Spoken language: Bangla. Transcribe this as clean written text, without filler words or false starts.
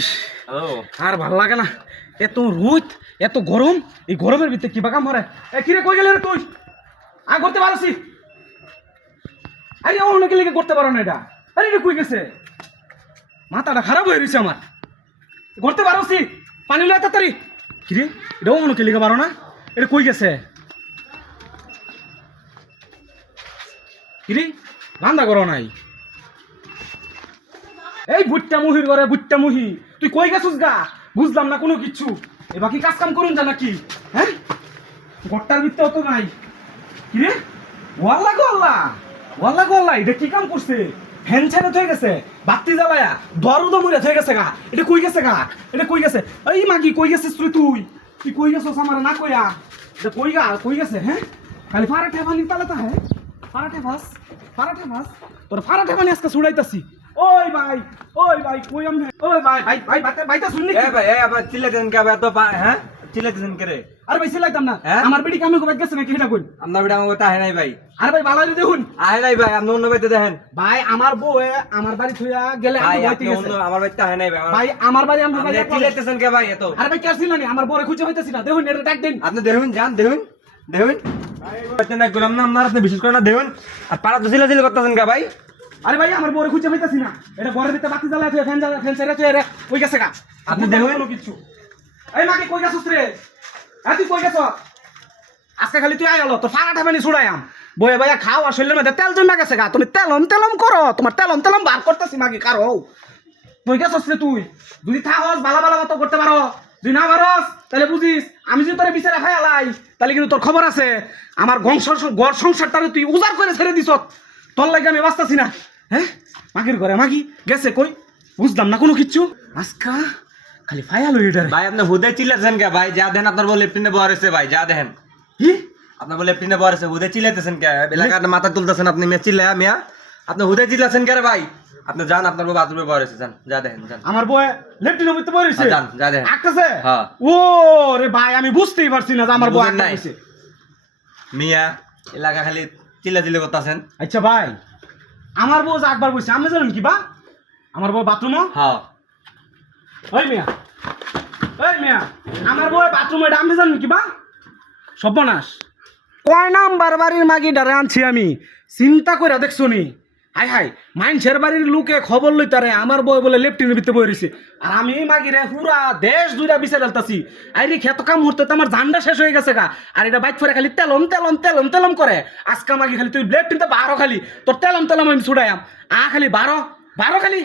ইস, আর ভাল লাগে না, এত রোদ এত গরম, এই গরমের ভিতরে কি বাকাম হরে। কিরে কই গেলে রে তুই? করতে পারছি? আরে অন্য কে লিখে করতে পারো না এটা? আরে এটা কই গেছে? মাথাটা খারাপ হয়ে রয়েছে আমার। করতে পারছি? পানি লয় তাড়াতাড়ি। কিরে এটা অন্য কে লিখে পারো না? এটা কই গেছে? কিরে রান্না করো নাই? এই বুট্টা মুহির ঘরে বুট্টা মুহি, তুই কই গেছিস গা? বুঝলাম না কোনো কিছু। এ বাকি কাজ কাম করুন যা নাকি? হ্যাঁ গট্টার ভিতরে অত নাই। কিরে ওয়াল্লা গো আল্লাহ, ওয়াল্লা গো আল্লাহ, এটা কি কাম করছে? ফ্যান ছেড়ে হয়ে গেছে, বাতি জ্বালায়া দরদ মরে হয়ে গেছে গা। এটা কই গেছে গা? এটা কই গেছে? এই মাগি কই গেছিস তুই? তুই তুই কই গেছিস আমার না কইয়া? এটা কই গা কই গেছে? হ্যাঁ খালি ফারাঠে পানি তালাতা। হ্যাঁ ফারাঠে ভাস, ফারাঠে ভাস, তোর ফারাঠে পানি আজকে ছুড়াইতাছি। ওই ভাই, ওই ভাই কই আমি? ওই ভাই ভাই ভাই ভাইটা শুননি? এ ভাই এ আবার চিল্লাতেছেন কে এত হ্যাঁ চিল্লাতেছেন কে রে? আরে ভাই সিলাইতাম না, হ্যাঁ? আমার বেটি কামে কোবাই গেছে নাকি এটা কই? আপনার বেটা আমার কথা আহে নাই ভাই। আরে ভাই ভালো হইলে দেখুন। আহে নাই ভাই, আপনি অন্য বাড়িতে দেখেন। ভাই আমার বউ আমার বাড়ি থইয়া গেলে ভাই আমি আপনি অন্য আমার বাড়িতে আহে নাই ভাই। ভাই আমার বাড়ি আমরা আপনি চিল্লাতেছেন কে ভাই এত? আরে ভাই কেন ছিলানি আমার বউরে খুঁজে হইতাছি না, দেখুন এটা ডাক দিন। আপনি দেখুন যান দেখুন দেখুন ভাই না গোলাম না আপনার, আপনি বিশেষ করে না দেখুন। আর পাড়া তো চিল্লাচিল্লি করতেছেন কে ভাই? আরে ভাই আমার বউরে খুঁজে হইতাছি না, এটা ঘরের ভিতরে বাতি জ্বালায় থইয়া ফ্যান ছেড়ে থইয়া রে কই গেছে গা? আপনি দেখুন কোনো কিছু। এই মাকে কই গেছস রে? তুই কই গেছ? আজকে খালি তুই আইলো তো ফারাটা পানি ছুড়াইয়াম বয়ে বয়ে খাও, আর শরীরের মধ্যে তেল জমা গেছে গা। তুমি তেলম তেলম করো, তোমার তেলম তেলম বার করতেছি মাগি কারো। তুই গেছস রে? তুই যদি থাকস ভালো ভালো মতো করতে পারো, যদি না পারস তাহলে বুঝিস আমি যদি তোরে বিচারে খাই আলাই তাহলে কিন্তু তোর খবর আছে। আমার ঘর সংসারটারে তুই উজাড় করে ছেড়ে দিস, তোর লাগে আমি বাঁচতাছি না। হ্যাঁ মাগির ঘরে মাগি গেছে কই? বুঝলাম না কোনো কিচ্ছু। আজকা খালি ফায়াল হয়ে এটারে। ভাই আপনি হুদে চিল্লাতেছেন কে ভাই? যা দেখেন আপনার বলে লেফটিনে বহার হয়েছে ভাই, যা দেখেন কি আপনার বলে লেফটিনে বহার হয়েছে, হুদে চিল্লাতেছেন কে? এলাকার মাথা তুলতেছেন আপনি মিয়া, চিল্লা মিয়া আপনি হুদে চিল্লাছেন কে রে ভাই? আপনি যান আপনার বউ বাথরুমে বহার হয়েছে, যান যা দেখেন যান। আমার বউ লেফটিনের মধ্যে পড়েছে? হ্যাঁ, যান যা দেখেন। আটকাছে? হ্যাঁ। ও রে ভাই আমি বুঝতেই পারছি না যে আমার বউ বুঝেন নাই? আটকাছে। মিয়া এলাকা খালি চিল্লাচিল্লি করতেছেন। আচ্ছা ভাই আমার বউ যে একবার বলছে আমি জানেন কি বা? আমার বউ বাথরুমও? হ্যাঁ ওই মিয়া, ওই মিয়া আমার বউ বাথরুমে এটা আমি জানেন কি বা? সর্বনাশ, কয় নাম্বার বাড়ির মাগি ডারে আনছি আমি, চিন্তা করে দেখছো নি? হাই হাই মাইনছের বাড়ির লোকে খবর লইতারে আমার বই বলে লেফটিনের ভিতরে বই রয়েছে, আর আমি মাগিরে পুরা দেশ দুইটা বিচার ফেলতাছি। আইরি খেত কাম মুহূর্তে আমার জানটা শেষ হয়ে গেছে গা, আর এটা বাইক ফেরে খালি তেলম তেলম তেলম তেলম করে। আজকা মাগি খালি তুই লেফটিনতে বারো খালি তোর তেলম তেলম আমি ছুড়াইয়াম। খালি বারো বারো খালি